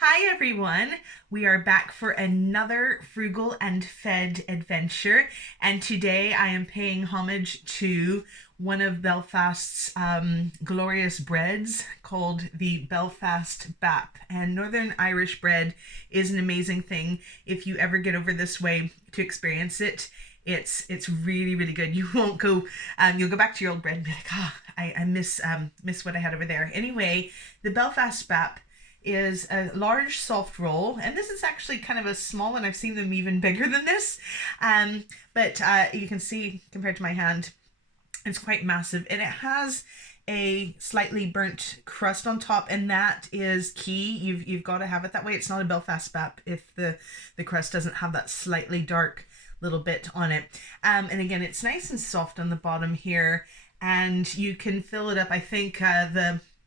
Hi everyone, we are back for another Frugal and Fed adventure, and today I am paying homage to one of Belfast's glorious breads called the Belfast Bap. And Northern Irish bread is an amazing thing. If you ever get over this way to experience it, it's really really good. You won't go, you'll go back to your old bread and be like, I miss what I had over there. Anyway, the Belfast Bap is a large soft roll, and this is actually kind of a small one. I've seen them even bigger than this, but you can see compared to my hand, it's quite massive, and it has a slightly burnt crust on top, and that is key. You've got to have it that way. It's not a Belfast bap if the crust doesn't have that slightly dark little bit on it. And again, it's nice and soft on the bottom here, and you can fill it up. I think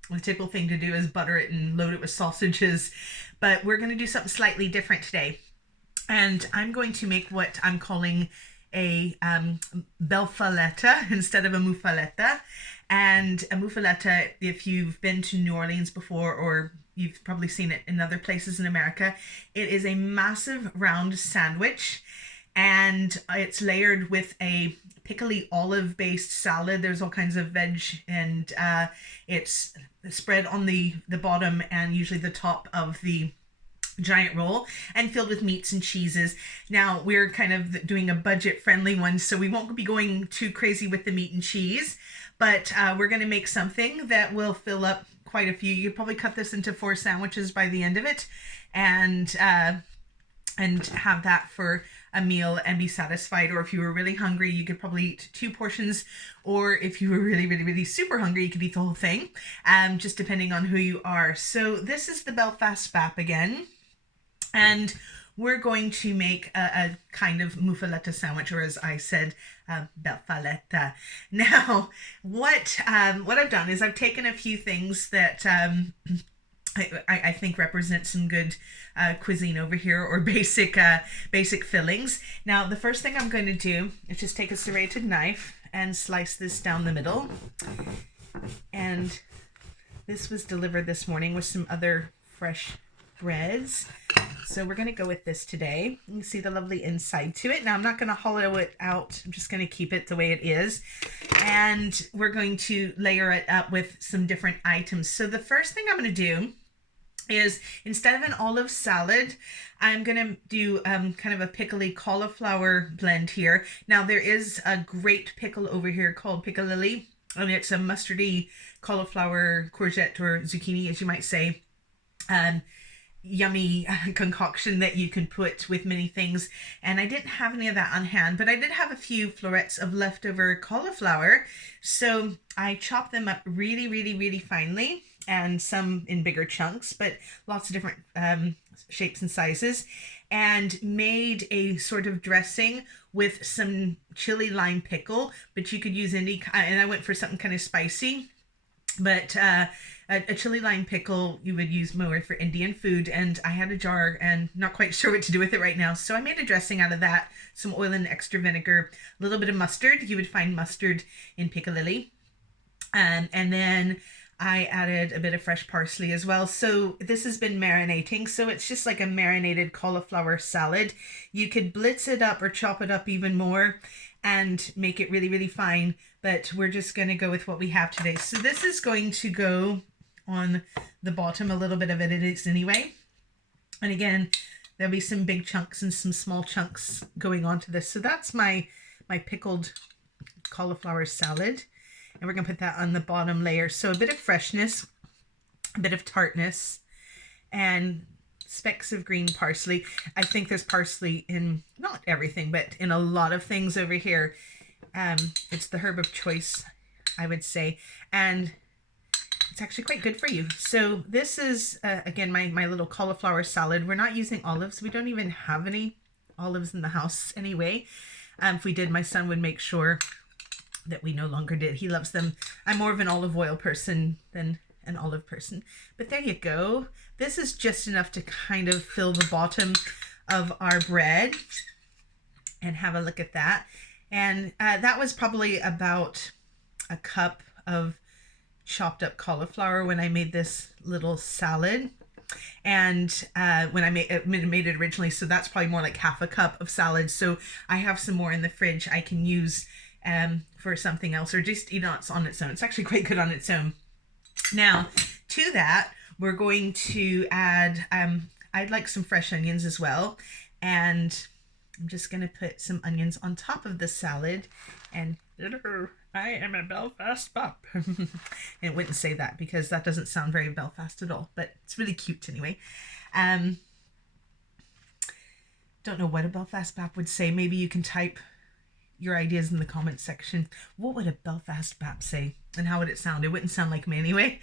the typical thing to do is butter it and load it with sausages, but we're going to do something slightly different today. And I'm going to make what I'm calling a Belfaletta instead of a muffaletta. And a muffaletta, if you've been to New Orleans before, or you've probably seen it in other places in America, it is a massive round sandwich, and it's layered with a pickly olive based salad. There's all kinds of veg, and it's spread on the bottom and usually the top of the giant roll, and filled with meats and cheeses. Now we're kind of doing a budget friendly one, so we won't be going too crazy with the meat and cheese, but we're going to make something that will fill up quite a few. You could probably cut this into 4 sandwiches by the end of it, and have that for a meal and be satisfied. Or if you were really hungry, you could probably eat 2 portions, or if you were really really really super hungry, you could eat the whole thing, just depending on who you are. So this is the Belfast Bap again, and we're going to make a kind of muffaletta sandwich, or as I said, Belfaletta. Now, what I've done is I've taken a few things that I think represent some good cuisine over here, or basic fillings. Now, the first thing I'm going to do is just take a serrated knife and slice this down the middle. And this was delivered this morning with some other fresh breads, so we're going to go with this today. You can see the lovely inside to it. Now, I'm not going to hollow it out. I'm just going to keep it the way it is, and we're going to layer it up with some different items. So the first thing I'm going to do is, instead of an olive salad, I'm going to do kind of a pickly cauliflower blend here. Now, there is a great pickle over here called piccalilli, and it's a mustardy cauliflower, courgette, or zucchini, as you might say. Yummy concoction that you can put with many things, and I didn't have any of that on hand, but I did have a few florets of leftover cauliflower, so I chopped them up really really really finely, and some in bigger chunks, but lots of different shapes and sizes, and made a sort of dressing with some chili lime pickle, but you could use any, and I went for something kind of spicy, but a chili lime pickle you would use more for Indian food, and I had a jar and not quite sure what to do with it right now, so I made a dressing out of that. Some oil and extra vinegar, a little bit of mustard. You would find mustard in piccalilli, and then I added a bit of fresh parsley as well. So this has been marinating, so it's just like a marinated cauliflower salad. You could blitz it up or chop it up even more and make it really really fine, but we're just going to go with what we have today. So this is going to go on the bottom. A little bit of it is anyway, and again, there'll be some big chunks and some small chunks going onto this. So that's my pickled cauliflower salad, and we're gonna put that on the bottom layer. So a bit of freshness, a bit of tartness, and specks of green parsley. I think there's parsley in not everything, but in a lot of things over here. It's the herb of choice, I would say, and it's actually quite good for you. So this is, again, my little cauliflower salad. We're not using olives. We don't even have any olives in the house anyway. If we did, my son would make sure that we no longer did. He loves them. I'm more of an olive oil person than an olive person. But there you go. This is just enough to kind of fill the bottom of our bread. And have a look at that. And that was probably about a cup of chopped up cauliflower when I made this little salad. And when I made it originally, so that's probably more like half a cup of salad. So I have some more in the fridge I can use for something else, or just eat it on its own. It's actually quite good on its own. Now, to that, we're going to add, I'd like some fresh onions as well. And I'm just going to put some onions on top of the salad. And I am a Belfast pup. And it wouldn't say that because that doesn't sound very Belfast at all, but it's really cute anyway. Don't know what a Belfast bap would say. Maybe you can type your ideas in the comments section. What would a Belfast bap say? And how would it sound? It wouldn't sound like me anyway.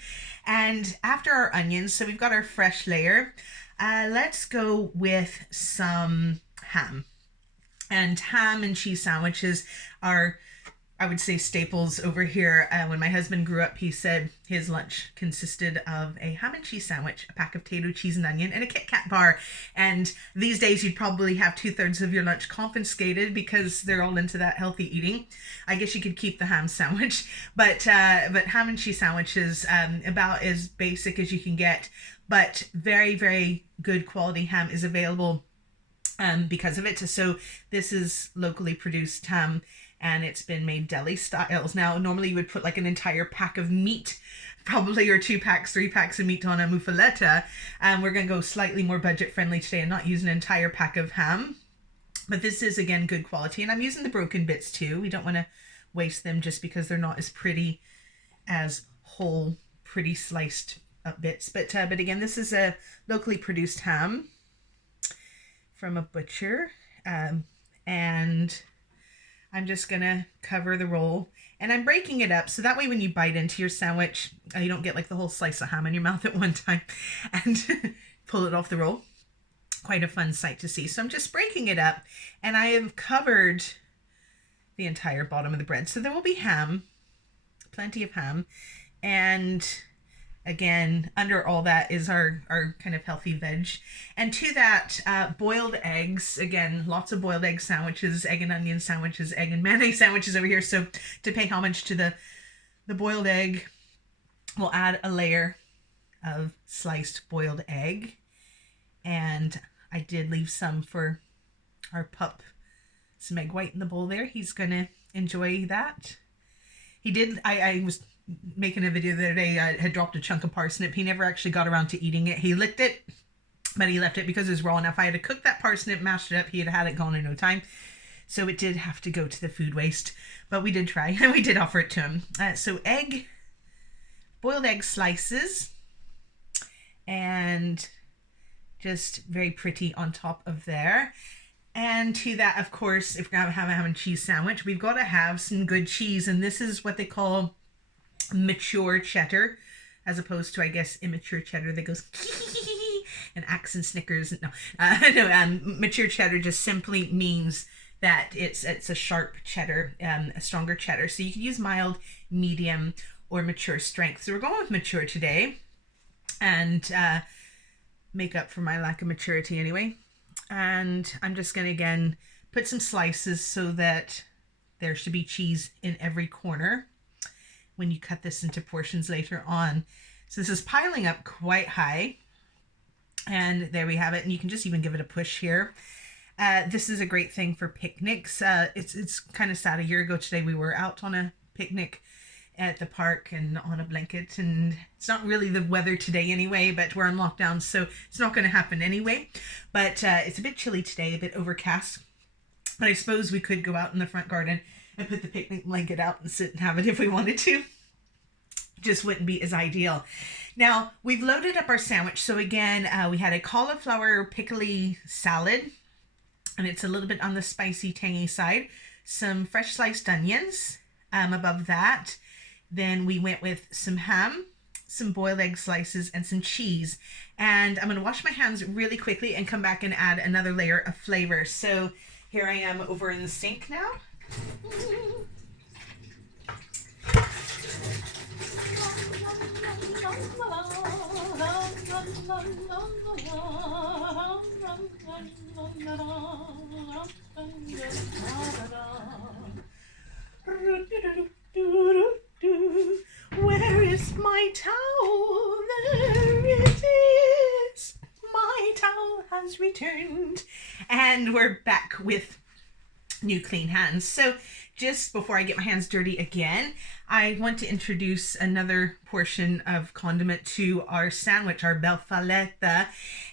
And after our onions, so we've got our fresh layer. Let's go with some ham. And ham and cheese sandwiches are, I would say, staples over here. When my husband grew up, he said his lunch consisted of a ham and cheese sandwich, a pack of potato, cheese and onion, and a Kit Kat bar. And these days you'd probably have 2/3 of your lunch confiscated because they're all into that healthy eating. I guess you could keep the ham sandwich, but ham and cheese sandwiches, about as basic as you can get, but very, very good quality ham is available because of it. So this is locally produced ham, and it's been made deli styles. Now, normally you would put like an entire pack of meat, probably, or 2 packs, 3 packs of meat on a muffaletta. We're going to go slightly more budget friendly today and not use an entire pack of ham. But this is, again, good quality. And I'm using the broken bits too. We don't want to waste them just because they're not as pretty as whole, pretty sliced up bits. But again, this is a locally produced ham from a butcher. And I'm just gonna cover the roll, and I'm breaking it up so that way when you bite into your sandwich, you don't get like the whole slice of ham in your mouth at one time and pull it off the roll. Quite a fun sight to see. So I'm just breaking it up, and I have covered the entire bottom of the bread. So there will be ham, plenty of ham, and again, under all that is our kind of healthy veg. And to that, boiled eggs. Again, lots of boiled egg sandwiches, egg and onion sandwiches, egg and mayonnaise sandwiches over here. So to pay homage to the boiled egg, we'll add a layer of sliced boiled egg. And I did leave some for our pup, some egg white in the bowl there. He's going to enjoy that. He did, I was making a video the other day. I had dropped a chunk of parsnip. He never actually got around to eating it. He licked it, but he left it because it was raw enough. If I had to cook that parsnip, mashed it up, he had had it gone in no time. So it did have to go to the food waste, but we did try and we did offer it to him. So boiled egg slices, and just very pretty on top of there. And to that, of course, if we're going to have a ham and cheese sandwich, we've got to have some good cheese. And this is what they call mature cheddar, as opposed to, I guess, immature cheddar that goes and acts and snickers. No, mature cheddar just simply means that it's a sharp cheddar, a stronger cheddar. So you can use mild, medium, or mature strength. So we're going with mature today, and make up for my lack of maturity anyway. And I'm just going to, again, put some slices so that there should be cheese in every corner when you cut this into portions later on. So this is piling up quite high. And there we have it. And you can just even give it a push here. This is a great thing for picnics. It's kind of sad. A year ago today, we were out on a picnic at the park and on a blanket, and it's not really the weather today anyway, but we're on lockdown, so it's not going to happen anyway. But it's a bit chilly today, a bit overcast. But I suppose we could go out in the front garden and put the picnic blanket out and sit and have it if we wanted to. Just wouldn't be as ideal. Now, we've loaded up our sandwich. So again, we had a cauliflower pickly salad, and it's a little bit on the spicy, tangy side. Some fresh sliced onions above that. Then we went with some ham, some boiled egg slices, and some cheese. And I'm going to wash my hands really quickly and come back and add another layer of flavor. So here I am over in the sink now. Where is my towel? There it is. has returned, and we're back with new clean hands. So just before I get my hands dirty again, I want to introduce another portion of condiment to our sandwich, our Belfaletta,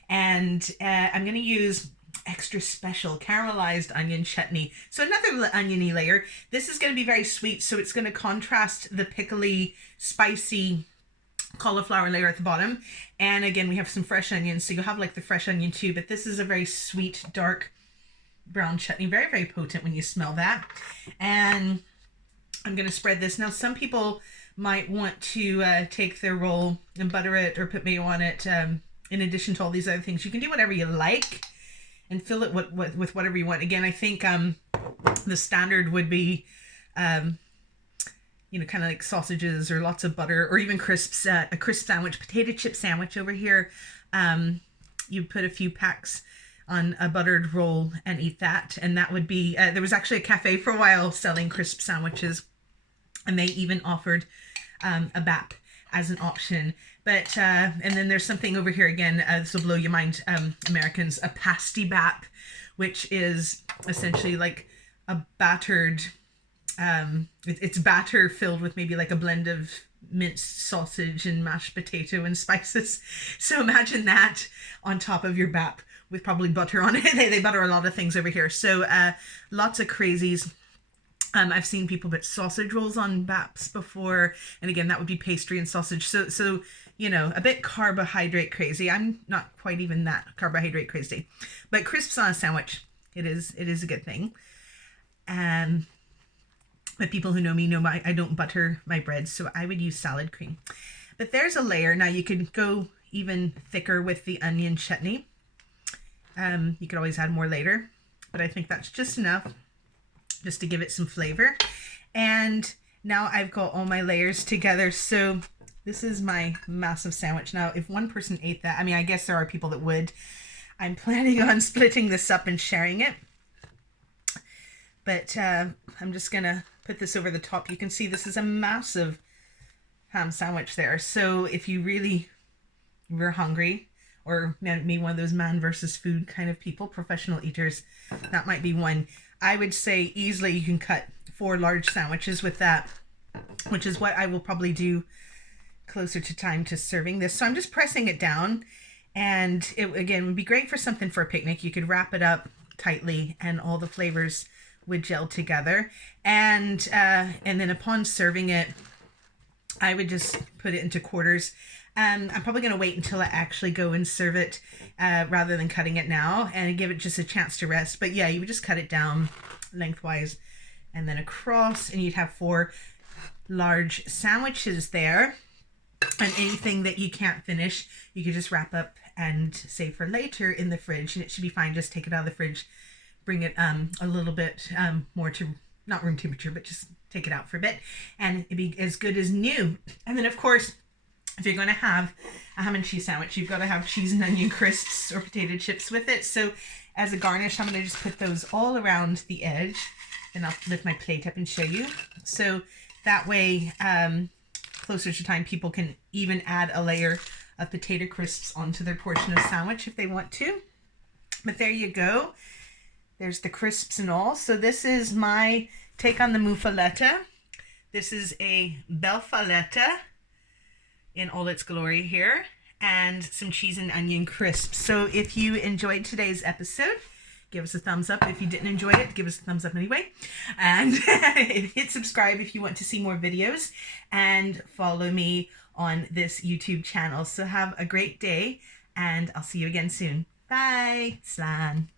and I'm going to use extra special caramelized onion chutney. So another oniony layer. This is going to be very sweet, so it's going to contrast the pickly, spicy cauliflower layer at the bottom. And again, we have some fresh onions, so you'll have like the fresh onion too, but this is a very sweet, dark brown chutney. Very, very potent when you smell that. And I'm going to spread this. Now, some people might want to take their roll and butter it or put mayo on it in addition to all these other things. You can do whatever you like and fill it with whatever you want. Again, I think the standard would be you know, kind of like sausages or lots of butter or even crisps, a crisp sandwich, potato chip sandwich over here. You put a few packs on a buttered roll and eat that. And that would be, there was actually a cafe for a while selling crisp sandwiches, and they even offered a BAP as an option. But, and then there's something over here again, this will blow your mind, Americans, a pasty BAP, which is essentially like a battered, it's batter filled with maybe like a blend of minced sausage and mashed potato and spices. So imagine that on top of your BAP with probably butter on it. They butter a lot of things over here. So lots of crazies. I've seen people put sausage rolls on BAPs before. And again, that would be pastry and sausage. So you know, a bit carbohydrate crazy. I'm not quite even that carbohydrate crazy. But crisps on a sandwich, it is a good thing. But people who know me know I don't butter my bread, so I would use salad cream. But there's a layer. Now you could go even thicker with the onion chutney. You could always add more later, but I think that's just enough just to give it some flavor. And now I've got all my layers together. So this is my massive sandwich. Now, if one person ate that, I mean, I guess there are people that would. I'm planning on splitting this up and sharing it. But I'm just going to put this over the top. You can see this is a massive ham sandwich there. So if you really were hungry, or maybe one of those man versus food kind of people, professional eaters, that might be one. I would say easily you can cut 4 large sandwiches with that, which is what I will probably do closer to time to serving this. So I'm just pressing it down, and it again would be great for something for a picnic. You could wrap it up tightly and all the flavors would gel together. And then upon serving it, I would just put it into quarters. I'm probably going to wait until I actually go and serve it rather than cutting it now, and give it just a chance to rest. But yeah, you would just cut it down lengthwise and then across, and you'd have 4 large sandwiches there. And anything that you can't finish, you could just wrap up and save for later in the fridge, and it should be fine. Just take it out of the fridge, bring it a little bit more to, not room temperature, but just take it out for a bit, and it'd be as good as new. And then of course, if you're going to have a ham and cheese sandwich, you've got to have cheese and onion crisps or potato chips with it. So as a garnish, I'm going to just put those all around the edge, and I'll lift my plate up and show you. So that way, closer to time, people can even add a layer of potato crisps onto their portion of sandwich if they want to. But there you go. There's the crisps and all. So this is my take on the muffaletta. This is a Belfaletta in all its glory here, and some cheese and onion crisps. So if you enjoyed today's episode, give us a thumbs up. If you didn't enjoy it, give us a thumbs up anyway. And hit subscribe if you want to see more videos, and follow me on this YouTube channel. So have a great day, and I'll see you again soon. Bye. Slan.